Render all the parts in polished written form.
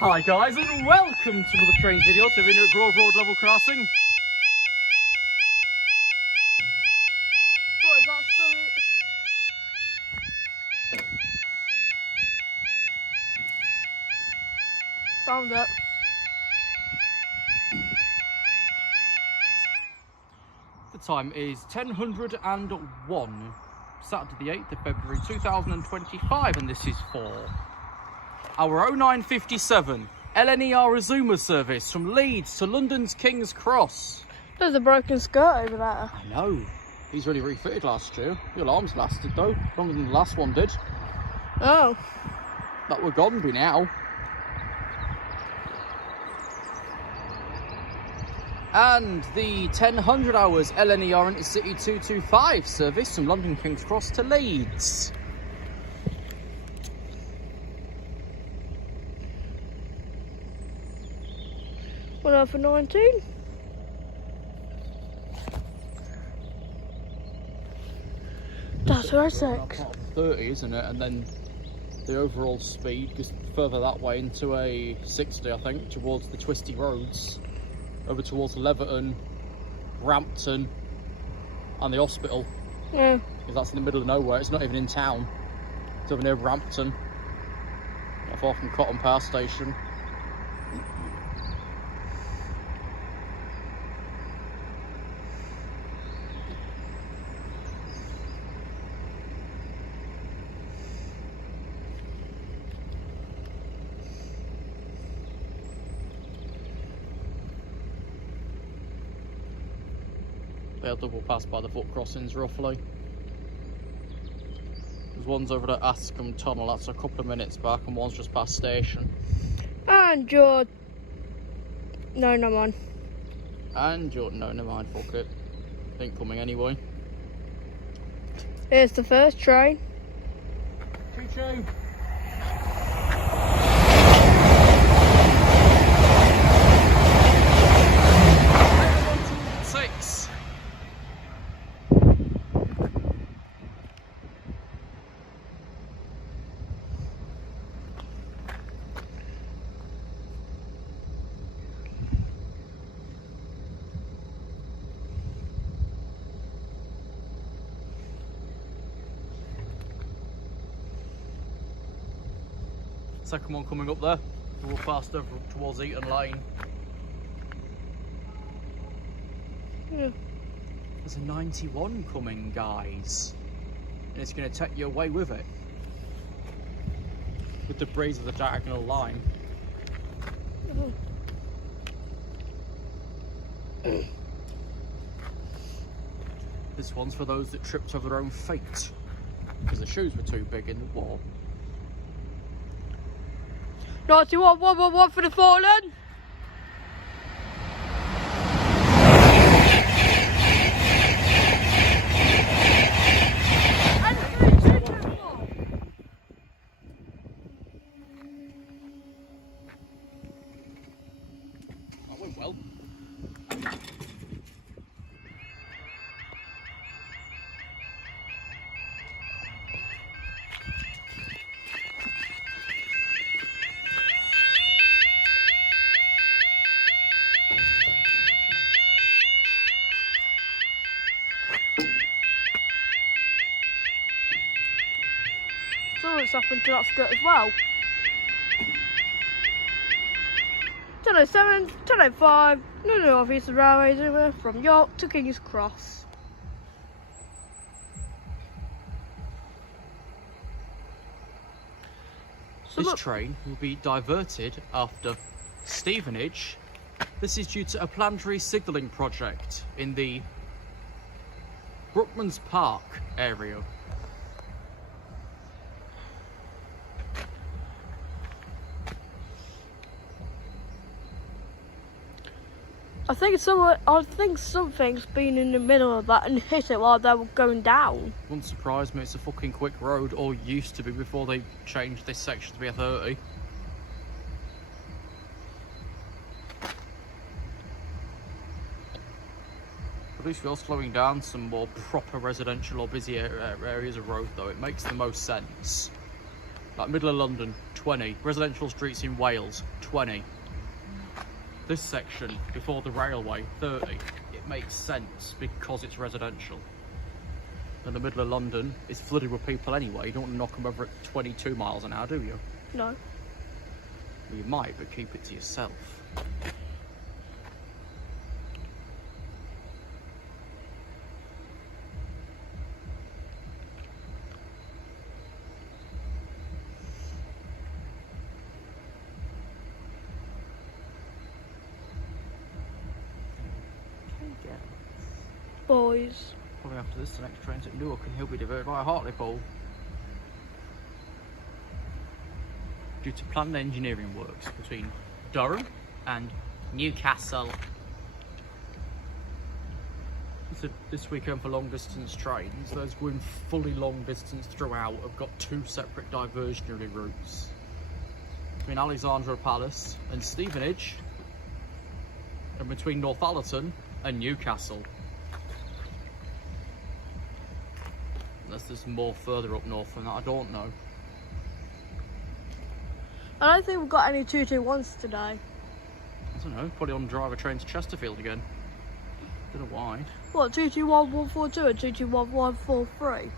Hi guys and welcome to another trains video. So we're at Grove Road level crossing. What is that still? Found it. The time is 10:01, Saturday the 8th of February 2025, and this is for our 0957 LNER Azuma service from Leeds to London's King's Cross. There's a broken skirt over there. I know. He's really refitted last year. The alarms lasted though, longer than the last one did. Oh. That we're gone by now. And the 1000 hours LNER Intercity 225 service from London King's Cross to Leeds. What for 19? That's what I said. 30, isn't it? And then the overall speed goes further that way into a 60, I think, towards the twisty roads, over towards Leverton, Rampton, and the hospital. Yeah. Because that's in the middle of nowhere. It's not even in town. It's over near Rampton, not far from Cotton Power Station. They'll double pass by the foot crossings roughly. There's one's over at Ascombe Tunnel, that's a couple of minutes back, and one's just past station. And you're... No, never mind. And you're... No, never mind, fuck it. Ain't coming anyway. Here's the first train. Choo-choo! Second one coming up there, a little faster towards Eaton Lane. Yeah. There's a 91 coming, guys, and it's going to take you away with it, with the breeze of the diagonal line. This one's for those that tripped over their own fate because the shoes were too big in the wall. 91, one for the fallen. That went well. Something's happened to that skirt as well. 10:07, 10:05, London North Eastern Railway Zuma from York to King's Cross. This train will be diverted after Stevenage. This is due to a planned re-signalling project in the Brookmans Park area. I think something's been in the middle of that and hit it while they were going down. Wouldn't surprise me, it's a fucking quick road, or used to be before they changed this section to be a 30. At least we are slowing down some more proper residential or busy areas of road though. It makes the most sense. Like middle of London, 20. Residential streets in Wales, 20. This section, before the railway, 30. It makes sense because it's residential. And the middle of London is flooded with people anyway. You don't want to knock them over at 22 miles an hour, do you? No. Well, you might, but keep it to yourself. Boys. Probably after this, the next train's at Newark and he'll be diverted by a Hartlepool. Due to planned engineering works between Durham and Newcastle. So this weekend for long distance trains, those going fully long distance throughout have got 2 separate diversionary routes. Between Alexandra Palace and Stevenage, and between Northallerton and Newcastle. Unless there's more further up north than that, I don't know. I don't think we've got any 221s today. I don't know, probably on driver train to Chesterfield again. Don't know why. What, 221 142 and 221 143?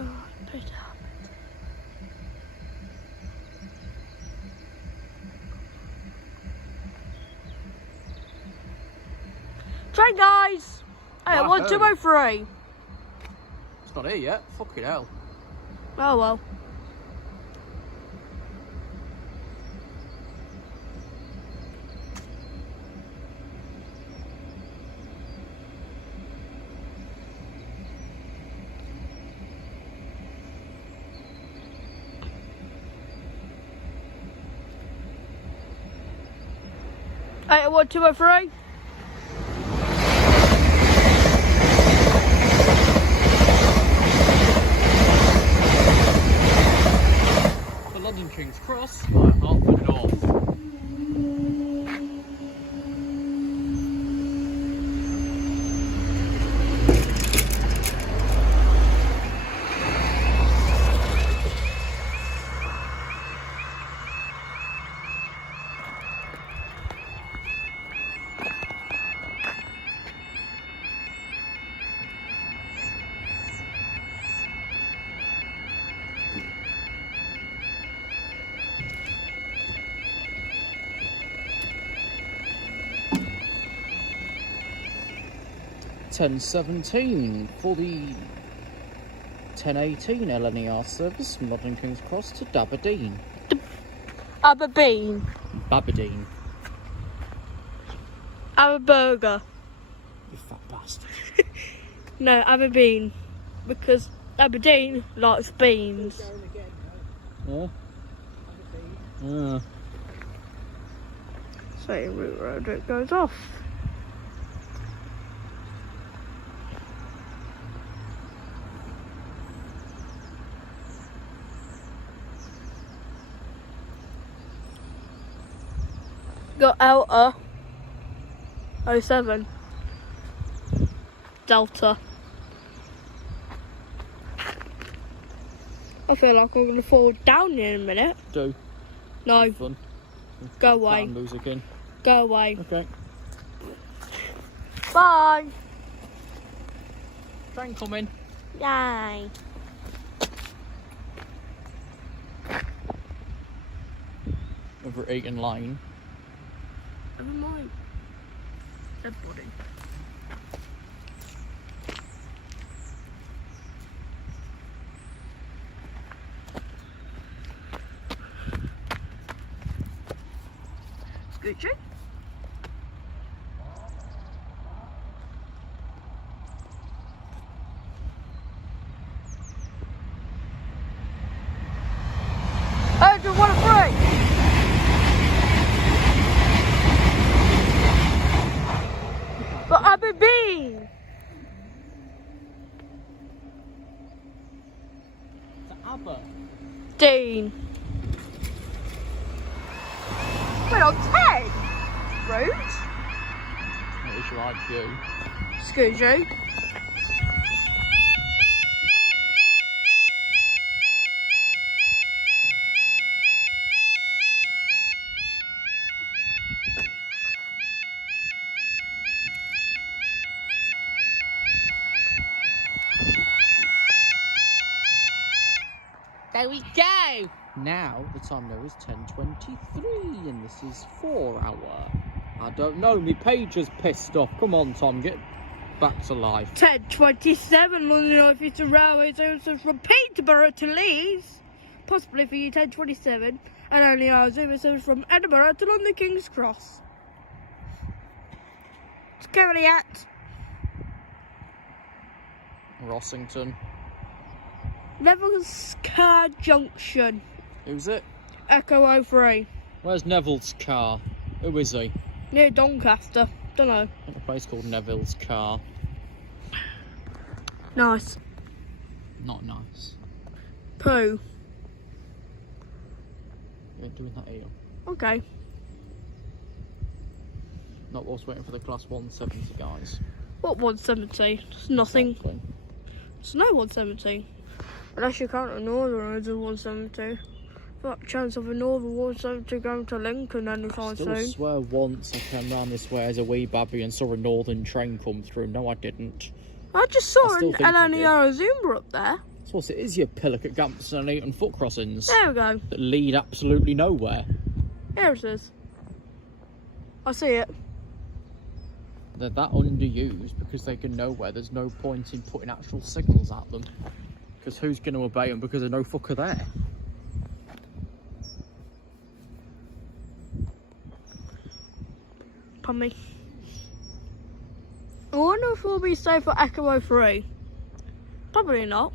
Oh, Peter. Train, guys! Hey, Wow. 1203. It's not here yet, fucking hell. Oh well. Hey, 1203. For London King's Cross, by Hartford North. $10.17 for the 10.18 LNER service from London King's Cross to Aberdeen. Aberdeen. Aberdeen. Aberburger. You fat bastard. No, Aberdeen. Because Aberdeen likes beans. Yeah? Yeah. Same route road it goes off. Got Elta 07 Delta. I feel like I'm gonna fall down in a minute. Do. No, Fun. go away. Fan music in. Go away. Okay. Bye. Train coming. Yay. Over at Eaton Line. Never mind. Dead body. Scoochie. Oh, do you want a break? But Aberdeen. To Aber. 15. Wait, on 10? Rude. What is your IQ? Excuse you. There we go. Now the time now is 10:23, and this is 4 hour. I don't know. My pager's pissed off. Come on, Tom, get back to life. 10:27 London Northeastern Railway services from Peterborough to Leeds. Possibly for you 10:27, and only our services from Edinburgh to London King's Cross. Security at Rossington. Neville's Car Junction. Who's it? Echo 03. Where's Neville's car? Who is he? Near Doncaster. Dunno. A place called Neville's car. Nice. Not nice. Poo. You're doing that here. Okay. Not whilst waiting for the class 170 guys. What 170? It's nothing. Exactly. It's no 170. Unless you count the northern roads as 170. What chance of a northern 170 going to Lincoln anytime Still soon? swear once I came round this way as a wee babby and saw a northern train come through. No, I didn't. I just saw I still an think I did. Eleniara Zumba up there. Of course, it is your pillock at Gampson and Eton foot crossings There we go. that lead absolutely nowhere. Here it is. I see it. They're that underused because they go nowhere. There's no point in putting actual signals at them. Because who's going to obey them because there's no fucker there? Pardon me. I wonder if we'll be safe for Echo 03. Probably not.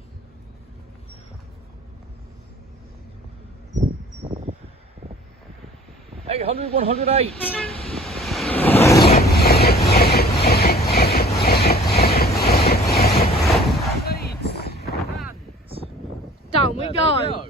Eight hundred, 108. Down we go.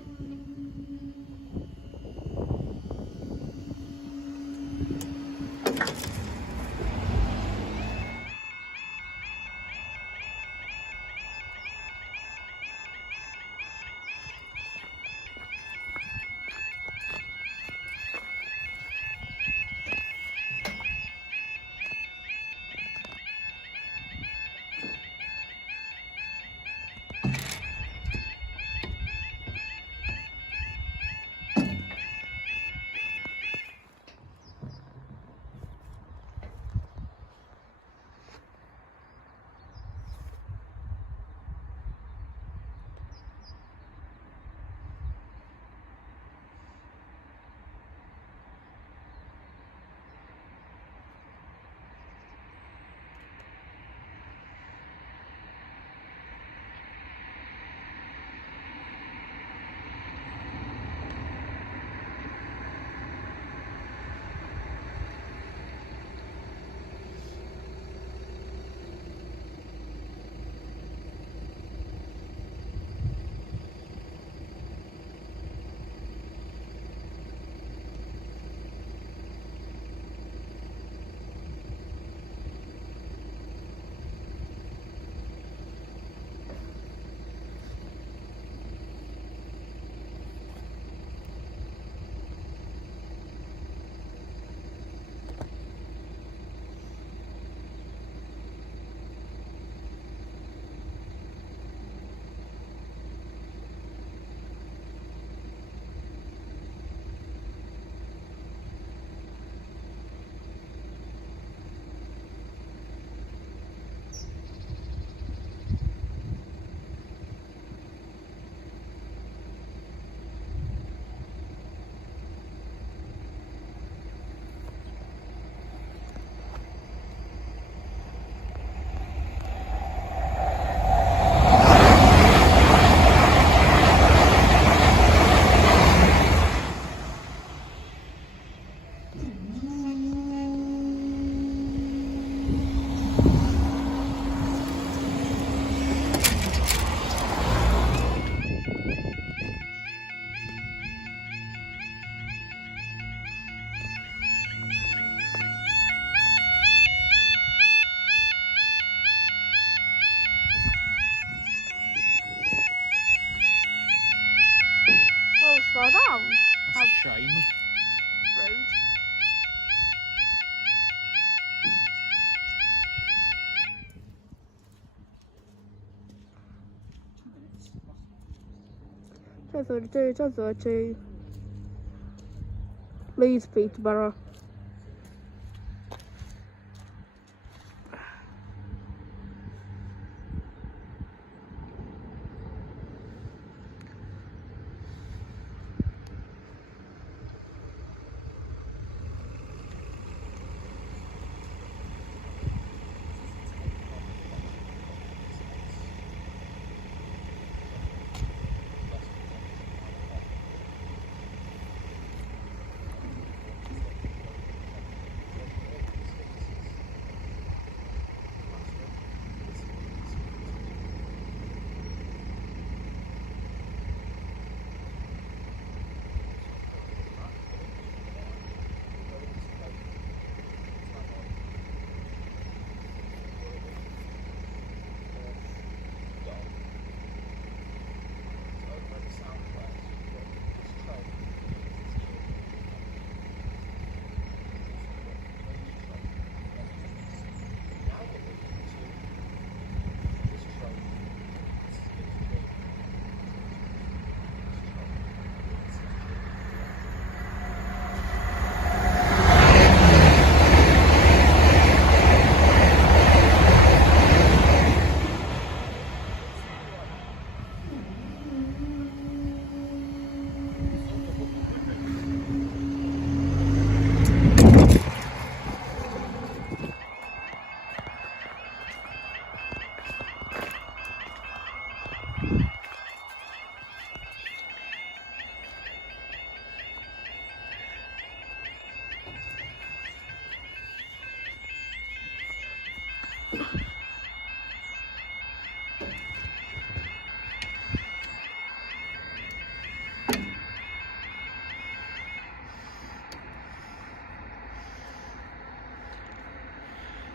upside down. That's a shame. Rude. $10.32. Leeds Peterborough.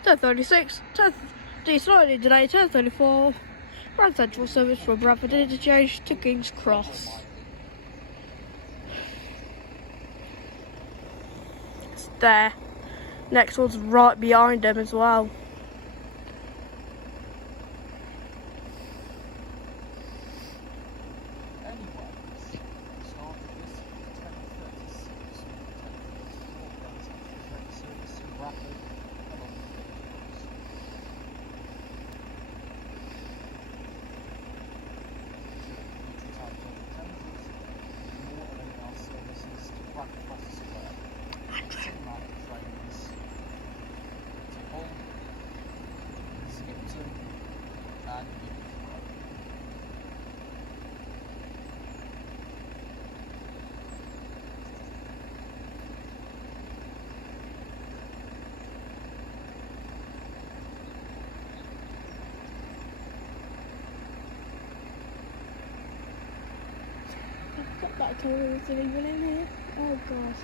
$10.36. Slightly delayed. $10.34. Grand Central service from Bradford Interchange to King's Cross. It's there. Next one's right behind them as well. Got that colour of even in here. Oh god.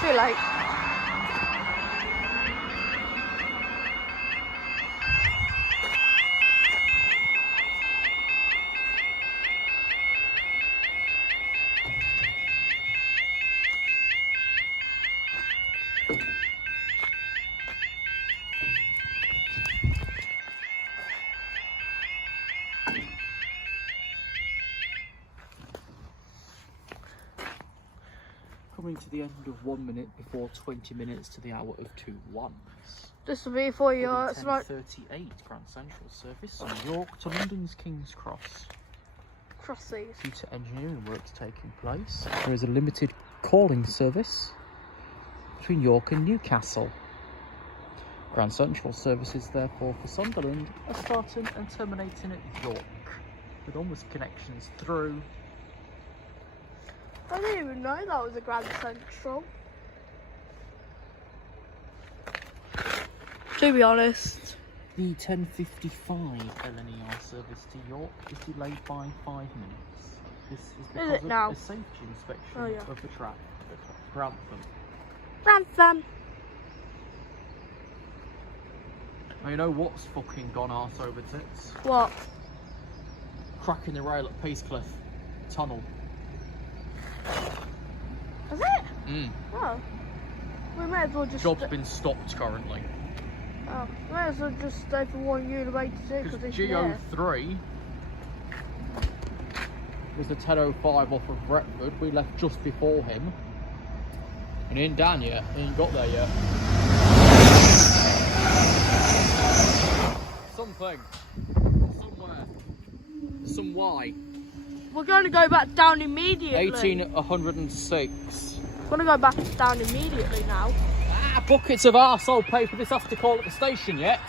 Too late. Coming to the end of 1 minute before 20 minutes to the hour of 2 ones. This will be for you. It's right. 10:38 Grand Central service from York to London's King's Cross. Crossies. Due to engineering works taking place, there is a limited calling service between York and Newcastle. Grand Central services, therefore, for Sunderland are starting and terminating at York, with onwards connections through. I didn't even know that was a Grand Central. To be honest. The 10:55 LNER service to York is delayed by 5 minutes. This is because it now? of a safety inspection Oh, yeah. of the track at Grantham. Grantham. Now, you know what's fucking gone arse over tits? What? Cracking the rail at Peacecliff Tunnel. Is it? Mm. Oh. We may as well just. Job's been stopped currently. Oh, we may as well just stay for 1 year to 82 because it's there. GO3 was the 10:05 off of Retford. We left just before him. And he ain't down yet. He ain't got there yet. Something. Somewhere. Some Y. We're going to go back down immediately. 18106. We're going to go back down immediately now. Ah, buckets of arsehole pay for this after call at the station yet.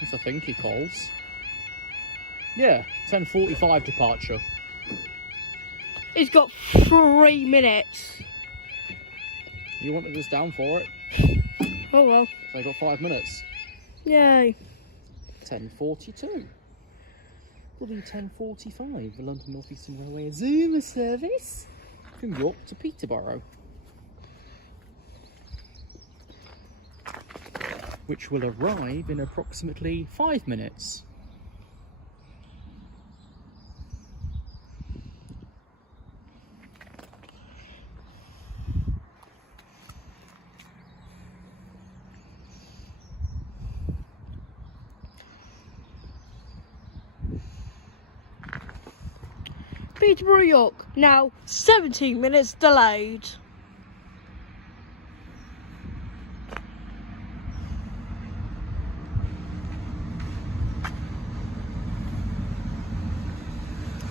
Yes, I think he calls. Yeah, 10:45 departure. It's got 3 minutes. You wanted us down for it, Oh well. so I got 5 minutes. Yay. 10:42. W1045, the London North Eastern Railway Azuma service from York to Peterborough, which will arrive in approximately 5 minutes. Peterborough, York. Now 17 minutes delayed.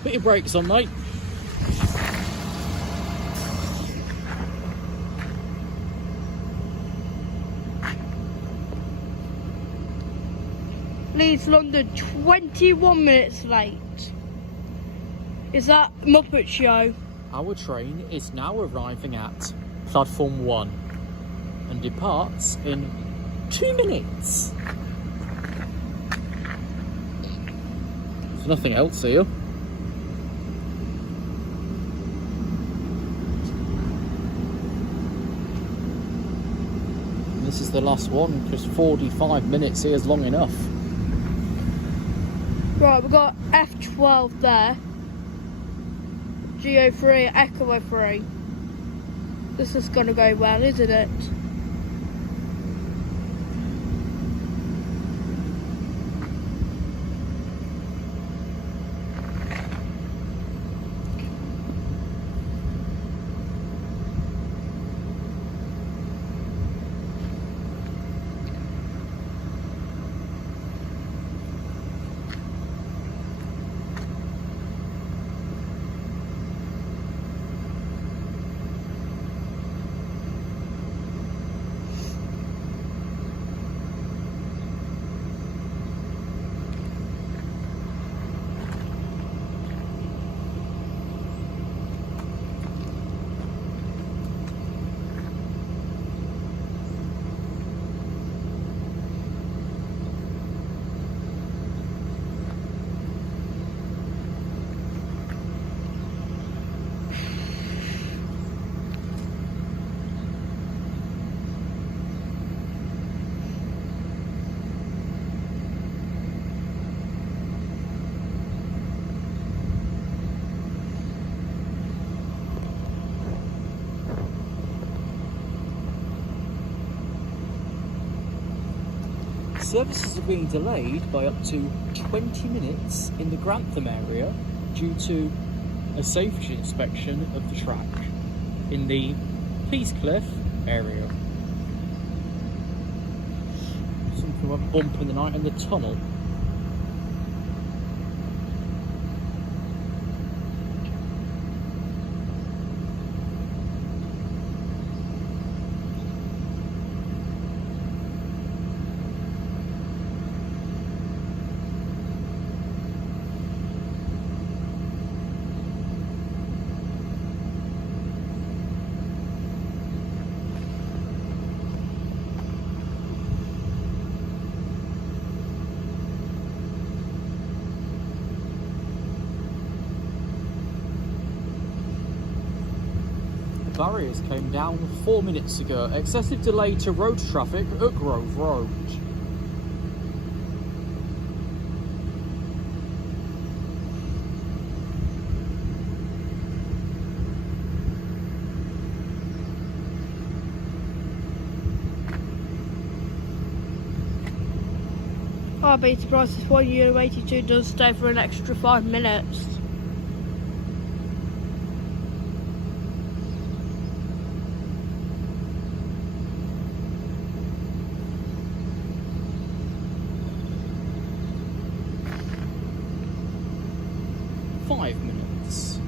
Put your brakes on, mate. Leeds London 21 minutes late. Is that Muppet Show? Our train is now arriving at platform 1 and departs in 2 minutes. There's nothing else here. This is the last one because 45 minutes here is long enough. Right, we've got F12 there. GO3, Echo 3. This is going to go well, isn't it? Services are being delayed by up to 20 minutes in the Grantham area due to a safety inspection of the track in the Peacecliff area. Something went bump in the night in the tunnel. Barriers came down 4 minutes ago. Excessive delay to road traffic at Grove Road. I'd be surprised if €1.82 does stay for an extra 5 minutes. Minutes.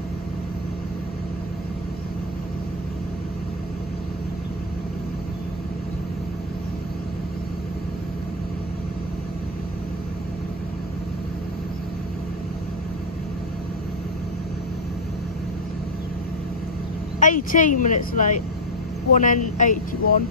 $18 minutes late. 1N81.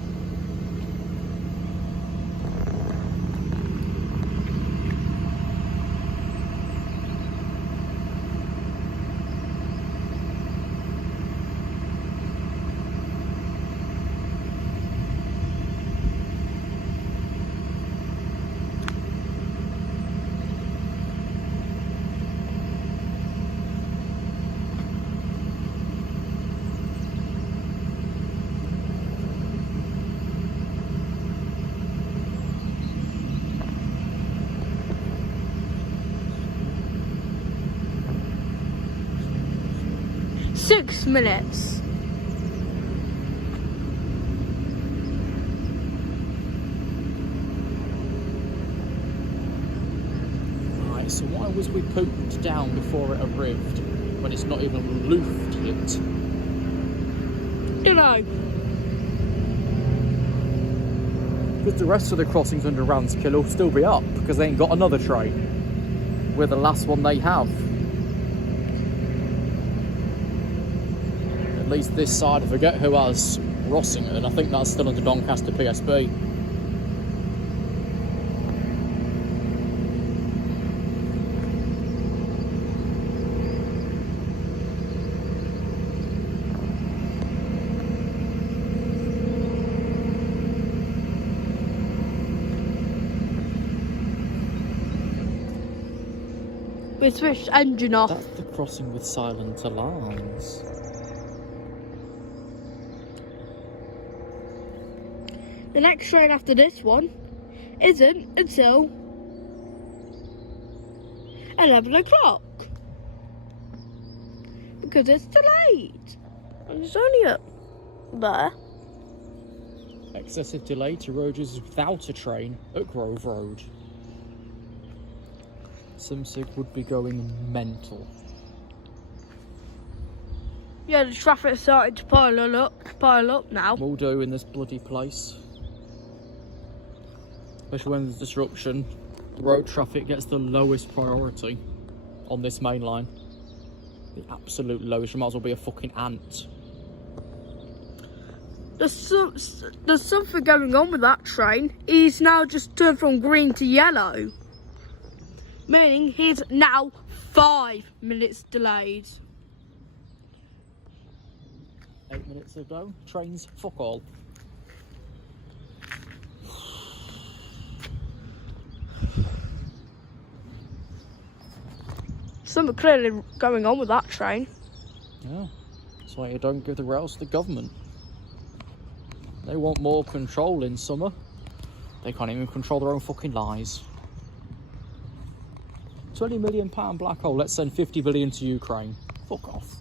Six minutes. Right, so why was we pooped down before it arrived when it's not even loofed yet? Dunno. Because the rest of the crossings under Randskill will still be up because they ain't got another train. We're the last one they have. At least this side, I forget who has Rossington. I think that's still under Doncaster PSB. We switched engine off. That's the crossing with silent alarms. The next train after this one isn't until 11 o'clock. Because it's delayed. And it's only up there. Excessive delay to roads without a train at Grove Road. Simsig would be going mental. Yeah, the traffic's starting to pile up now. Will do in this bloody place. Especially when there's disruption, road traffic gets the lowest priority on this main line. The absolute lowest. You might as well be a fucking ant. There's something going on with that train. He's now just turned from green to yellow. Meaning he's now 5 minutes delayed. 8 minutes ago, trains fuck all. Something clearly going on with that train. Yeah, that's why you don't give the rails to the government. They want more control in summer. They can't even control their own fucking lies. £20 million black hole, let's send 50 billion to Ukraine. Fuck off.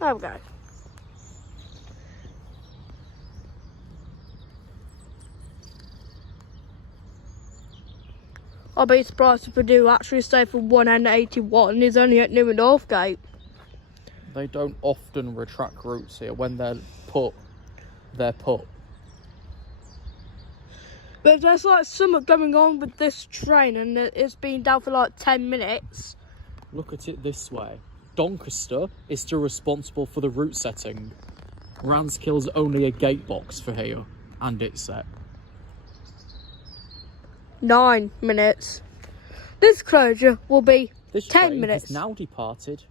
There we go. I'll be surprised if we do actually stay for 181. He's only at New Northgate. They don't often retract routes here. When they're put, they're put. But there's like something going on with this train and it's been down for like 10 minutes. Look at it this way. Doncaster is still responsible for the route setting. Ranskill's only a gate box for here, and it's set. 9 minutes. This closure will be This 10 train minutes. has now departed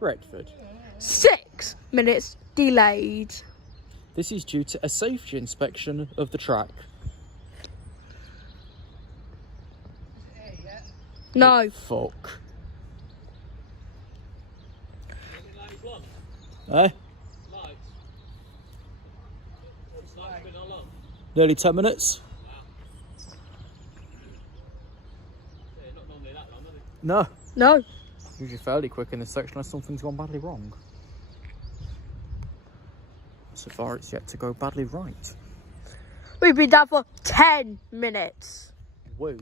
Retford. 6 minutes delayed. This is due to a safety inspection of the track. No. Fuck. Eh? Nearly 10 minutes? No. No. Usually fairly quick in this section unless something's gone badly wrong. So far it's yet to go badly right. We've been down for 10 minutes. Woo.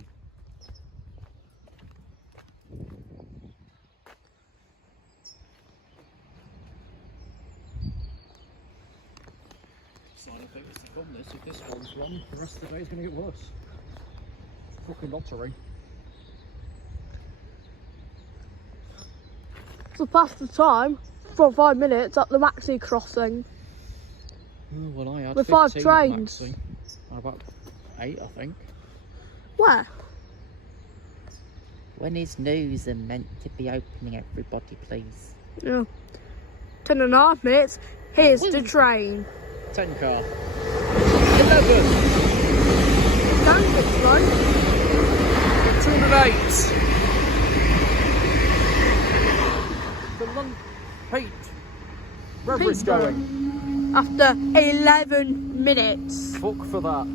So I don't think it's from this. If this one's wrong, the rest of the day is going to get worse. Fucking lottery. So past the time for 5 minutes at the Maxi crossing. Oh, well, I had With 5 15 at trains. Maxi. About 8, I think. Where? When is news and meant to be opening, everybody, please? Yeah. 10.5 minutes. Here's the train. 10 car. 11. Sounds a bit slow. 208. The London Pete. Wherever it's Peterborough. going. After 11 minutes. Fuck for that.